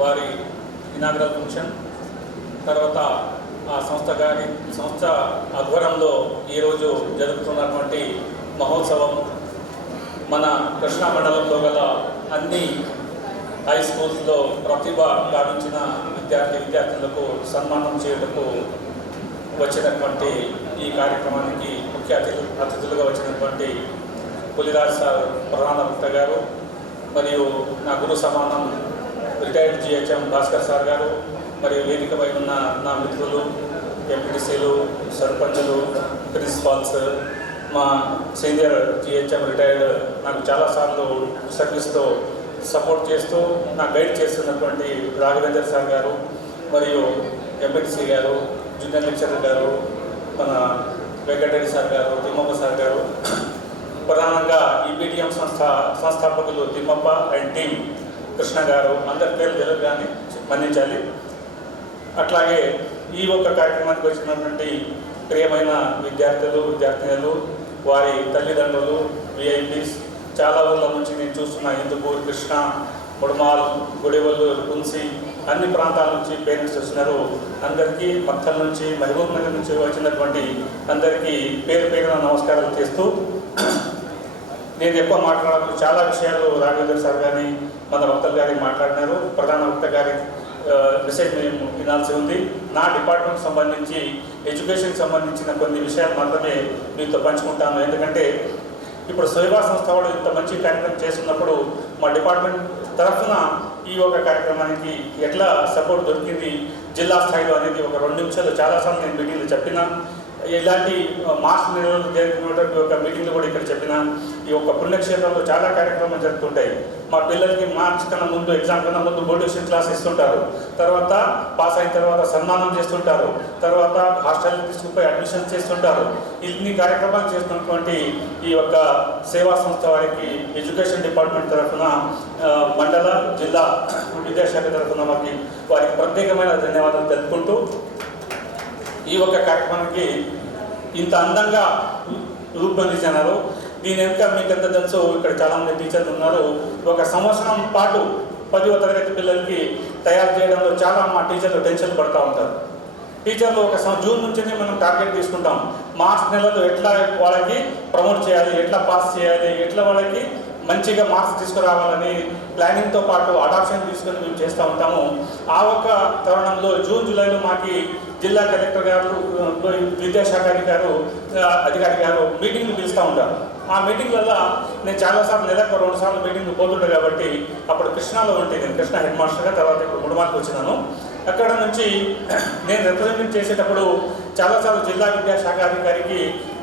వారి inaugural function తర్వాత ఆ సంస్థ గారి సంస్థ ఆధ్వర్యంలో ఈరోజు జరుగుతున్నటువంటి మహోత్సవం మన కృష్ణా మండలంలో గల అన్ని హై స్కూల్స్లో ప్రతిభ గావించిన విద్యార్థి విద్యార్థులకు సన్మానం చేయటకు వచ్చినటువంటి ఈ కార్యక్రమానికి ముఖ్య అతిథి అతిథులుగా వచ్చినటువంటి పులిరాజ్ సార్ ప్రధాన వక్త గారు మరియు నా గురు సమానం రిటైర్డ్ జిహెచ్ఎం భాస్కర్ సార్ గారు మరియు వేదికపై ఉన్న నా మిత్రులు ఎంపీటీసీలు సర్పంచులు ప్రిన్సిపాల్స్ మా సీనియర్ జిహెచ్ఎం రిటైర్డ్ నాకు చాలాసార్లు సర్వీస్తో సపోర్ట్ చేస్తూ నాకు గైడ్ చేస్తున్నటువంటి రాఘవేందర్ సార్ గారు మరియు ఎంపీటీసీ గారు జూనియర్ లెక్చరర్ గారు మన వెంకటరెడ్డి సార్ గారు తిమ్మప్ప సార్ గారు ప్రధానంగా ఈ సంస్థ సంస్థాపకులు తిమ్మప్ప అండ్ టీం కృష్ణ గారు అందరి పేర్లు తెలియదు కానీ మన్నించాలి. అట్లాగే ఈ ఒక్క కార్యక్రమానికి వచ్చినటువంటి ప్రియమైన విద్యార్థులు విద్యార్థినులు వారి తల్లిదండ్రులు విఐపీస్ చాలా ఊళ్ళ నుంచి నేను చూస్తున్న హిందూపూర్ కృష్ణ ముడమాల్ గుడివల్లూరు కున్సి అన్ని ప్రాంతాల నుంచి పేరెంట్స్ వచ్చినారు అందరికీ మక్కల నుంచి మహబూబ్ నగర్ నుంచి వచ్చినటువంటి అందరికీ పేరు పేరున నమస్కారాలు చేస్తూ నేను ఎక్కువ మాట్లాడుతూ చాలా విషయాలు రాఘవేంద్ర సార్ కానీ మన వక్తలు గారి మాట్లాడినారు. ప్రధాన వక్త గారి మెసేజ్ మేము వినాల్సి ఉంది. నా డిపార్ట్మెంట్ సంబంధించి ఎడ్యుకేషన్కి సంబంధించిన కొన్ని విషయాలు మాత్రమే మీతో పంచుకుంటాను. ఎందుకంటే ఇప్పుడు సేవా సంస్థ వాళ్ళు ఇంత మంచి కార్యక్రమం చేస్తున్నప్పుడు మా డిపార్ట్మెంట్ తరఫున ఈ ఒక కార్యక్రమానికి ఎట్లా సపోర్ట్ దొరికింది జిల్లా స్థాయిలో అనేది ఒక రెండు నిమిషాలు చాలాసార్లు నేను మీటింగ్లు చెప్పిన. ఇలాంటి మాస్ నిర్వహణ జరిగినటువంటి ఒక మీటింగ్లు కూడా ఇక్కడ చెప్పిన. ఈ యొక్క పుణ్యక్షేత్రంలో చాలా కార్యక్రమాలు జరుగుతుంటాయి. మా పిల్లలకి మార్క్స్ కన్నా ముందు ఎగ్జామ్ కన్నా ముందు మోటివేషన్ క్లాస్ ఇస్తుంటారు. తర్వాత పాస్ అయిన తర్వాత సన్మానం చేస్తుంటారు. తర్వాత హాస్టల్ తీసుకుపోయి అడ్మిషన్ చేస్తుంటారు. ఇన్ని కార్యక్రమాలు చేస్తున్నటువంటి ఈ యొక్క సేవా సంస్థ వారికి ఎడ్యుకేషన్ డిపార్ట్మెంట్ తరఫున మండల జిల్లా విద్యాశాఖ తరఫున వారికి వారికి ప్రత్యేకమైన ధన్యవాదాలు తెలుపుకుంటూ ఈ యొక్క కార్యక్రమానికి ఇంత అందంగా రూపొందించినారు. దీని వెనుక మీకు ఎంత తెలుసు ఇక్కడ చాలామంది టీచర్లు ఉన్నారు. ఒక సంవత్సరం పాటు పదివ తరగతి పిల్లలకి తయారు చేయడంలో చాలా మా టీచర్లు టెన్షన్ పడుతూ ఉంటారు. టీచర్లు ఒక జూన్ నుంచినే మనం టార్గెట్ తీసుకుంటాం. మార్చ్ నెలలో ఎట్లా వాళ్ళకి ప్రమోట్ చేయాలి ఎట్లా పాస్ చేయాలి ఎట్లా వాళ్ళకి మంచిగా మార్క్స్ తీసుకురావాలని ప్లానింగ్తో పాటు అడాప్షన్ తీసుకొని మేము చేస్తూ ఉంటాము. ఆ ఒక్క తరుణంలో జూన్ జూలైలో మాకి జిల్లా కలెక్టర్ గారు విద్యాశాఖ అధికారు అధికారి గారు మీటింగ్లు పిలుస్తూ ఉంటారు. ఆ మీటింగ్లలో నేను చాలాసార్లు నెలకు రెండు సార్లు మీటింగ్ పోతుండే కాబట్టి అప్పుడు కృష్ణాలో ఉంటే నేను కృష్ణ హెడ్ మాస్టర్గా తర్వాత ఇప్పుడు ముడమాలకు వచ్చినాను. అక్కడ నుంచి నేను రిప్రజెంటేట్ చేసేటప్పుడు చాలాసార్లు జిల్లా విద్యాశాఖ అధికారికి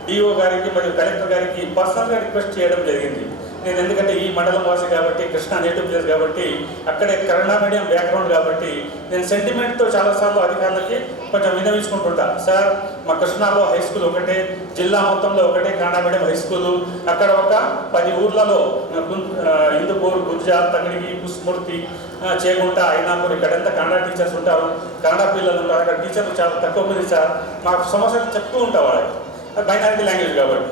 డిఓ గారికి మరియు కలెక్టర్ గారికి పర్సనల్గా రిక్వెస్ట్ చేయడం జరిగింది. నేను ఎందుకంటే ఈ మండలం వాసి కాబట్టి కృష్ణా నేటివ్ ప్లేస్ కాబట్టి అక్కడే కన్నడ మీడియం బ్యాక్గ్రౌండ్ కాబట్టి నేను సెంటిమెంట్తో చాలాసార్లు అధికారులకి కొంచెం వినవించుకుంటుంటా. సార్ మా కృష్ణాలో హై స్కూల్ ఒకటే జిల్లా మొత్తంలో ఒకటే కన్నడ మీడియం హై స్కూల్ అక్కడ ఒక పది ఊర్లలో ఆ, గుం- ఆ, ఇందుపూర్ గుజ్జాల్ తగిడిగి కుస్మూర్తి ఆ, చేగుంట అయినాపూర్ ఇక్కడంతా కన్నడ టీచర్స్ ఉంటారు. కన్నడ పిల్లలు ఉంటారు. అక్కడ టీచర్లు చాలా తక్కువ మంది సార్. మాకు సమస్యలు చెప్తూ ఉంటా వాళ్ళకి మైనారిటీ లాంగ్వేజ్ కాబట్టి.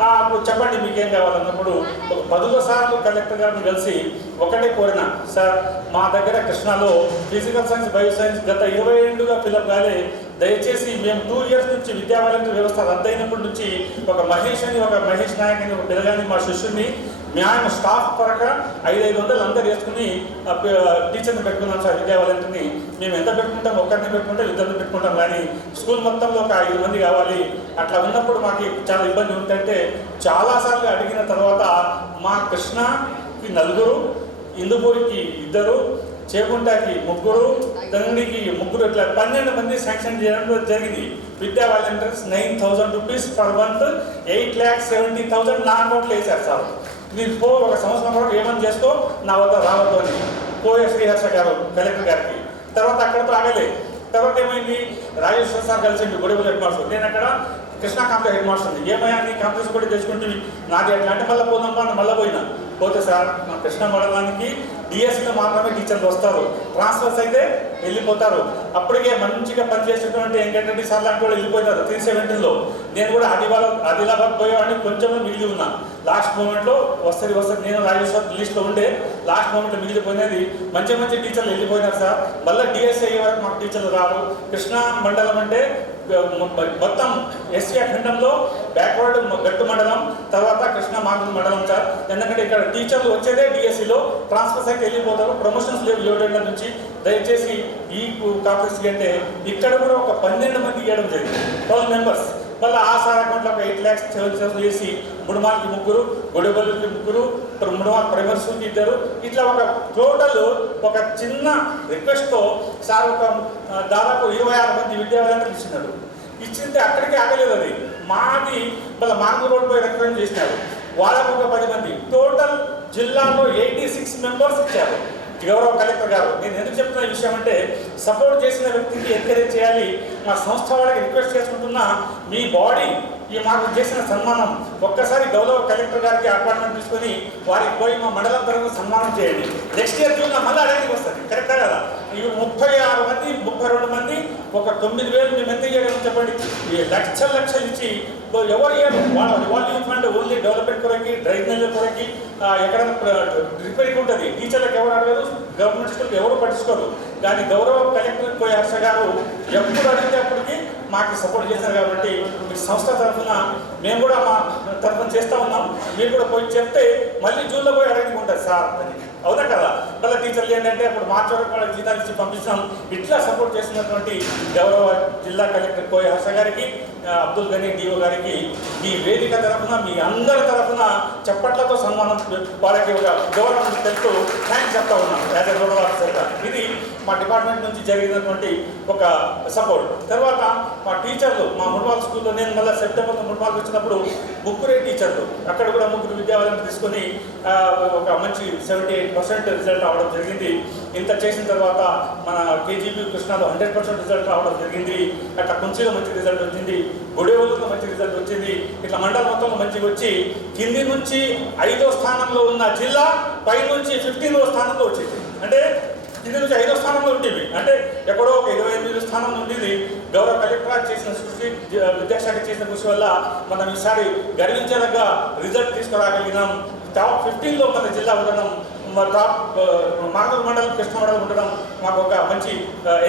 ఆ, చెప్పండి మీకేం కావాలన్నప్పుడు ఒక పదుల సార్లు కలెక్టర్ గారిని కలిసి ఒకటే కోరిన సార్ మా దగ్గర కృష్ణాలో ఫిజికల్ సైన్స్ బయో సైన్స్ గత ఇరవై ఏళ్ళుగా ఫిలప్ కాలే దయచేసి మేము టూ ఇయర్స్ నుంచి విద్యా వ్యవస్థ రద్దయినప్పటి నుంచి ఒక మహేష్ అని ఒక మహేష్ నాయక్ అని ఒక పిల్లగాని మా శిష్యుని మేము స్టాఫ్ పరక ఐదు ఐదు వందలు అందరు వేసుకుని టీచర్ని పెట్టుకున్నాం సార్ విద్యా మేము ఎంత పెట్టుకుంటాం? ఒక్కరిని పెట్టుకుంటాం ఇద్దరిని పెట్టుకుంటాం. కానీ స్కూల్ మొత్తంలో ఒక ఐదు మంది కావాలి. అట్లా ఉన్నప్పుడు మాకు చాలా ఇబ్బంది ఉందంటే చాలాసార్లు అడిగిన తర్వాత మా కృష్ణకి నలుగురు ఇందుపూరికి ఇద్దరు చేకుంటాకి ముగ్గురు తండ్రికి ముగ్గురు ఇట్లా పన్నెండు మంది శాంక్షన్ చేయడం జరిగింది. Vidya volunteers nine thousand rupees per month eight lakhs seventy thousand నా అకౌంట్లో వేశారు సార్. మీరు పో ఒక సంవత్సరం వరకు ఏమని చేస్తూ నా వద్ద రావద్దు అని కోయ శ్రీహర్ష గారు కలెక్టర్ గారికి. తర్వాత అక్కడతో ఆగలే. తర్వాత ఏమైంది? రాజేశ్వర సార్ కలిసి గొడవలు చెప్పాల్సి నేను అక్కడ కృష్ణా కాంప్లెక్స్ హెడ్ మాస్టర్ ఉంది. ఏమయ్యా నీ కాంప్లెక్స్ కూడా తెచ్చుకుంటే నాది ఎట్లా అంటే మళ్ళీ పోదాం అని మళ్ళీ పోయినా. పోతే సార్ మా కృష్ణ మండలానికి డిఎస్సీలో మాత్రమే టీచర్లు వస్తారు. ట్రాన్స్ఫర్స్ అయితే వెళ్ళిపోతారు. అప్పటికే మంచిగా పనిచేసేటువంటి వెంకటరెడ్డి సార్ లాంటి వాళ్ళు వెళ్ళిపోతారు త్రీ సెవెంటీన్లో నేను కూడా ఆదివారం ఆదిలాబాద్ పోయేవాడిని కొంచెం మిగిలి ఉన్నా. లాస్ట్ మూమెంట్లో వస్తుంది వస్తుంది. నేను రాజేశ్వర్ లిస్ట్లో ఉండే లాస్ట్ మూమెంట్లో మిగిలిపోయినది. మంచి మంచి టీచర్లు వెళ్ళిపోయినారు సార్. మళ్ళీ డిఎస్సీ అయ్యే వరకు మాకు టీచర్లు రారు. కృష్ణా మండలం అంటే మొత్తం ఎస్సీ ఖండంలో బ్యాక్వర్డ్ గట్టు మండలం తర్వాత కృష్ణ మాగుంట మండలం సార్. ఎందుకంటే ఇక్కడ టీచర్లు వచ్చేదే డిఎస్సిలో ట్రాన్స్ఫర్స్ అయితే వెళ్ళిపోతారు ప్రమోషన్స్ లేవు ఏడు నుంచి. దయచేసి ఈ కాంప్లెక్స్ అంటే ఇక్కడ కూడా ఒక పన్నెండు మంది ఇవ్వడం జరిగింది. ట్వెల్వ్ మెంబర్స్ మళ్ళీ ఆ సార్ అకౌంట్లో ఒక ఎయిట్ ల్యాక్స్ సెవెన్ చేసి ముడుమాలకి ముగ్గురు గొడవలకి ముగ్గురు ముడుమాల ప్రైమర్స్కి ఇద్దరు. ఇట్లా ఒక టోటల్ ఒక చిన్న రిక్వెస్ట్తో సార్ ఒక దాదాపు ఇరవై ఆరు మంది విద్యార్థులకు ఇచ్చినారు ఇచ్చింది అక్కడికి ఆగలేదు అది. మాది మళ్ళీ మాంగు రోడ్ పోయి రికమెండ్ చేసినారు. వాళ్ళకు ఒక పది మంది. టోటల్ జిల్లాలో ఎయిటీ సిక్స్ మెంబర్స్ ఇచ్చారు. గౌరవ కలెక్టర్ గారు నేను ఎందుకు చెప్తున్న విషయం అంటే సపోర్ట్ చేసిన వ్యక్తికి ఎంకరేజ్ చేయాలి. మా సంస్థ వాళ్ళకి రిక్వెస్ట్ చేసుకుంటున్నా మీ బాడీ ఈ మాకు చేసిన సన్మానం. ఒక్కసారి గౌరవ కలెక్టర్ గారికి అపాయింట్మెంట్ తీసుకొని వారికి పోయి మా మండలం తరఫున సన్మానం చేయండి. నెక్స్ట్ ఇయర్ జూన్ మళ్ళీ వస్తుంది. కరెక్టా కదా? ఇవి ముప్పై ఆరు మంది ముప్పై రెండు మంది ఒక తొమ్మిది వేలు మేము ఎంత ఇవ్వగలం చెప్పండి? ఈ లక్ష లక్షలు ఇచ్చి ఎవరు వాళ్ళ రివాల్వింగ్ ఫండ్ ఓన్లీ డెవలప్మెంట్ కొరకి డ్రైనేజ్ కొరకి ఎక్కడైనా రిపేర్కి ఉంటుంది. టీచర్లకు ఎవరు అడగదు గవర్నమెంట్ స్కూల్కి ఎవరు పట్టించుకోరు. కానీ గౌరవ కలెక్టర్ పోయి హర్ష గారు ఎప్పుడు అడిగితే అప్పటికి మాకు సపోర్ట్ చేశారు కాబట్టి మీ సంస్థ తరఫున మేము కూడా మా తరఫున చేస్తూ ఉన్నాం. మీరు కూడా పోయి చెప్తే మళ్ళీ జూన్లో పోయి అడగడానికి ఉంటుంది సార్ అని. అవునా కదా? మళ్ళీ టీచర్లు ఏంటంటే అప్పుడు మార్చి వరకు వాళ్ళకి జీతాలు ఇచ్చి పంపిస్తాం. ఇట్లా సపోర్ట్ చేస్తున్నటువంటి గౌరవ జిల్లా కలెక్టర్ కోయ హర్ష గారికి అబ్దుల్ గనీ డిఓ గారికి మీ వేదిక తరఫున మీ అందరి తరఫున చప్పట్లతో సన్మానం వాళ్ళకి ఒక గౌరవం తెలుపుతూ థ్యాంక్స్ చెప్తా ఉన్నాను యాజ్ ఎ గౌరవ ఆఫీసర్గా ఇది మా డిపార్ట్మెంట్ నుంచి జరిగినటువంటి ఒక సపోర్ట్. తర్వాత మా టీచర్లు మా మున్పాల్ స్కూల్లో నేను మళ్ళీ సెప్టెంబర్లో మున్పాల్కి వచ్చినప్పుడు ముగ్గురే టీచర్లు. అక్కడ కూడా ముగ్గురు విద్యార్థులను తీసుకొని ఒక మంచి సెవెంటీ ఎయిట్ పర్సెంట్ రిజల్ట్ రావడం జరిగింది. ఇంత చేసిన తర్వాత మన కేజీబీ కృష్ణాలో హండ్రెడ్ పర్సెంట్ రిజల్ట్ రావడం జరిగింది. అట్లా కుంచిలో మంచి రిజల్ట్ వచ్చింది. గుడేవులలో మంచి రిజల్ట్ వచ్చింది. ఇట్లా మండలం మొత్తంలో మంచిగా వచ్చి కింది నుంచి ఐదో స్థానంలో ఉన్న జిల్లా పై నుంచి ఫిఫ్టీన్లో స్థానంలో వచ్చింది. అంటే కింది నుంచి ఐదో స్థానంలో ఉండేవి. అంటే ఎక్కడో ఒక ఇరవై ఎనిమిది స్థానంలో ఉండేది. గౌరవ కలెక్టర్ చేసిన కృషి విద్యాశాఖ చేసిన కృషి వల్ల మనం ఈసారి గర్వించదగ్గ రిజల్ట్ తీసుకురాగలిగినాం. టాప్ ఫిఫ్టీన్లో మన జిల్లా ఉండడం టాప్ మానవ మండలం కృష్ణ మండలం ఉండడం మాకు ఒక మంచి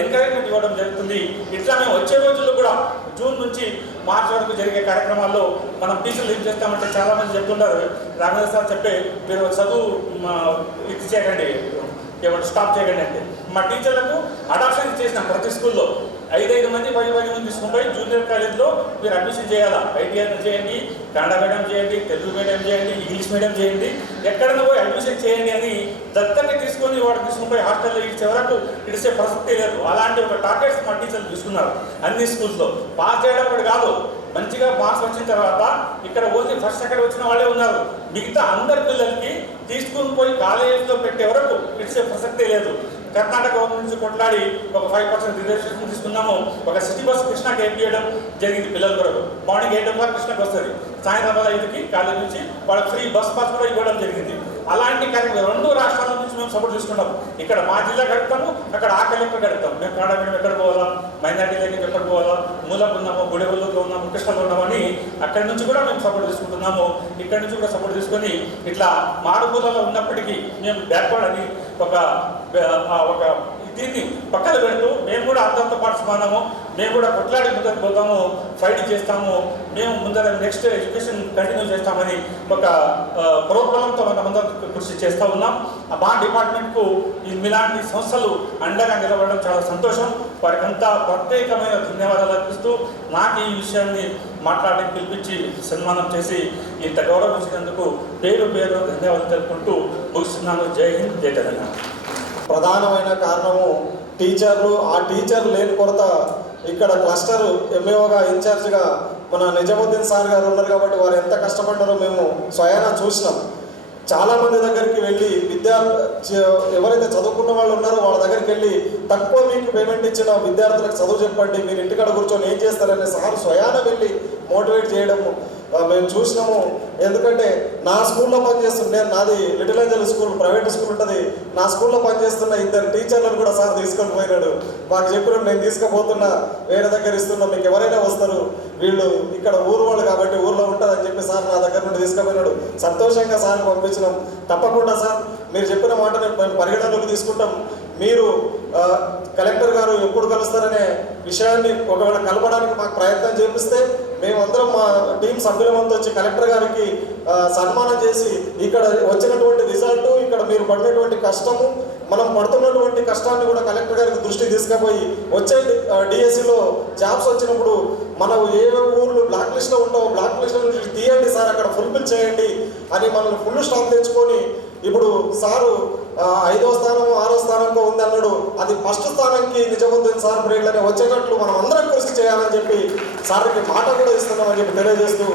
ఎంకరేజ్మెంట్ ఇవ్వడం జరుగుతుంది. ఇట్లా మేము వచ్చే రోజుల్లో కూడా జూన్ నుంచి మార్చి వరకు జరిగే కార్యక్రమాల్లో మనం టీచర్లు ఏం చేస్తామంటే చాలా మంది చెప్తుంటారు. రాఘవేంద్ర సార్ చెప్పే మీరు చదువు ఇది చేయకండి. ఏమంటే స్టాప్ చేయకండి అంటే. మా టీచర్లకు అడాప్షన్ చేసినాం ప్రతి స్కూల్లో ఐదైదు మంది పది పది మంది తీసుకుని పోయి జూనియర్ కాలేజ్లో మీరు అడ్మిషన్ చేయాలా? ఐటీఆర్ చేయండి కన్నడ మీడియం చేయండి తెలుగు మీడియం చేయండి ఇంగ్లీష్ మీడియం చేయండి. ఎక్కడైనా పోయి అడ్మిషన్ చేయండి అని దత్తత తీసుకొని వాడు తీసుకుని పోయి హాస్టల్లో ఇచ్చే వరకు ఇడిసే ప్రసక్తి లేదు. అలాంటి ఒక టార్గెట్స్ మా టీచర్లు తీసుకున్నారు అన్ని స్కూల్స్లో. పాస్ చేయడం కాదు. మంచిగా మార్క్స్ వచ్చిన తర్వాత ఇక్కడ ఓన్లీ ఫస్ట్ సెకండ్ వచ్చిన వాళ్ళే ఉన్నారు. మిగతా అందరి పిల్లలకి తీసుకుని పోయి కాలేజీలో పెట్టే వరకు ఇచ్చే ప్రసక్తే లేదు. కర్ణాటక గవర్నమెంట్ నుంచి కొట్లాడి ఒక ఫైవ్ పర్సెంట్ రిజర్వేషన్ తీసుకున్నాము. ఒక సిటీ బస్ కృష్ణకి చేయడం జరిగింది పిల్లల కొరకు. మార్నింగ్ ఎయిట్ ఓ క్లాక్ కృష్ణకి వస్తుంది. సాయంత్రం ఐదుకి కాలేజ్ నుంచి వాళ్ళకి ఫ్రీ బస్ పాస్ కూడా ఇవ్వడం జరిగింది. అలాంటి కార్యక్రమం రెండు రాష్ట్రాల మేము సపోర్ట్ తీసుకున్నాం ఇక్కడ మా జిల్లా గడుపుతాము అక్కడ ఆ కలెక్టర్ గడుపుతాం మేము కాడ మేము ఎక్కడ పోవాలా? మైనార్టీ దగ్గరికి ఎక్కడ పోవాలా? మూలకు ఉన్నాము? గుడెవల్లోకి ఉన్నాము? కృష్ణలో ఉన్నామని అక్కడి నుంచి కూడా మేము సపోర్ట్ తీసుకుంటున్నాము. ఇక్కడ నుంచి కూడా సపోర్ట్ తీసుకొని ఇట్లా మారుమూలలో ఉన్నప్పటికీ మేము బ్యాక్వర్డ్ అని ఒక ఒక దీన్ని పక్కన పెడుతూ మేము కూడా అందరితో పాటు సమానము. మేము కూడా కొట్లాడి ముందరకు పోతాము ఫైట్ చేస్తాము. మేము ముందర నెక్స్ట్ ఎడ్యుకేషన్ కంటిన్యూ చేస్తామని ఒక ఆ, మన మనం కృషి చేస్తూ ఉన్నాం. ఆ మా డిపార్ట్మెంట్కు ఇలాంటి సంస్థలు అండగా నిలబడడం చాలా సంతోషం. వారికి అంతా ప్రత్యేకమైన ధన్యవాదాలు అర్పిస్తూ నాకు ఈ విషయాన్ని మాట్లాడి పిలిపించి సన్మానం చేసి ఇంత గౌరవించినందుకు పేరు పేరు ధన్యవాదాలు తెలుపుకుంటూ ముగిస్తున్నాను. జై హింద్ జై తెలంగాణ. ప్రధానమైన కారణము టీచర్లు ఆ టీచర్ లేని కొరత ఇక్కడ క్లస్టర్ ఎంఏఓగా ఇన్ఛార్జ్గా మన నిజాముద్దీన్ సార్ గారు ఉన్నారు కాబట్టి వారు ఎంత కష్టపడ్డారో మేము స్వయాన చూసినాం. చాలామంది దగ్గరికి వెళ్ళి విద్యా ఎవరైతే చదువుకున్న వాళ్ళు ఉన్నారో వాళ్ళ దగ్గరికి వెళ్ళి తక్కువ మీకు పేమెంట్ ఇచ్చిన విద్యార్థులకు చదువు చెప్పండి మీరు ఇంటికాడ కూర్చొని ఏం చేస్తారనే సార్ స్వయాన వెళ్ళి మోటివేట్ చేయడము. మేము చూసినాము. ఎందుకంటే నా స్కూల్లో పనిచేస్తుండే నాది little angel school private school ఉంటుంది. నా స్కూల్లో పనిచేస్తున్న ఇద్దరు టీచర్లను కూడా సార్ తీసుకొని పోయినాడు. మాకు చెప్పిన నేను తీసుకుపోతున్నా వేరే దగ్గర ఇస్తున్నా మీకు ఎవరైనా వస్తారు. వీళ్ళు ఇక్కడ ఊరు వాళ్ళు కాబట్టి ఊర్లో ఉంటారని చెప్పి సార్ నా దగ్గర నుండి తీసుకుపోయినాడు. సంతోషంగా సార్ పంపించినాం. తప్పకుండా సార్ మీరు చెప్పిన మాట మేము పరిగణలోకి తీసుకుంటాం. మీరు కలెక్టర్ గారు ఎప్పుడు కలుస్తారనే విషయాన్ని ఒకవేళ కలపడానికి మాకు ప్రయత్నం చేపిస్తే మేమందరం మా టీం సభ్యులమంతా వచ్చి కలెక్టర్ గారికి సన్మానం చేసి ఇక్కడ వచ్చినటువంటి రిజల్ట్ ఇక్కడ మీరు పడినటువంటి కష్టము మనం పడుతున్నటువంటి కష్టాన్ని కూడా కలెక్టర్ గారికి దృష్టికి తీసుకుపోయి వచ్చే డిఎస్సిలో జాబ్స్ వచ్చినప్పుడు మనం ఏ ఊర్లు బ్లాక్ లిస్ట్లో ఉంటావో బ్లాక్ లిస్ట్ నుంచి తీయండి సార్ అక్కడ ఫుల్ఫిల్ చేయండి అని మనం ఫుల్ స్టాప్ తెచ్చుకొని ఇప్పుడు సారు ఐదో స్థానం ఆరో స్థానంలో ఉంది అన్నాడు అది ఫస్ట్ స్థానానికి నిజముద్దీన్ సార్ బ్రేడ్లని వచ్చేటట్లు మనం అందరం కృషి చేయాలని చెప్పి సార్కి మాట కూడా ఇస్తున్నామని చెప్పి తెలియజేస్తూ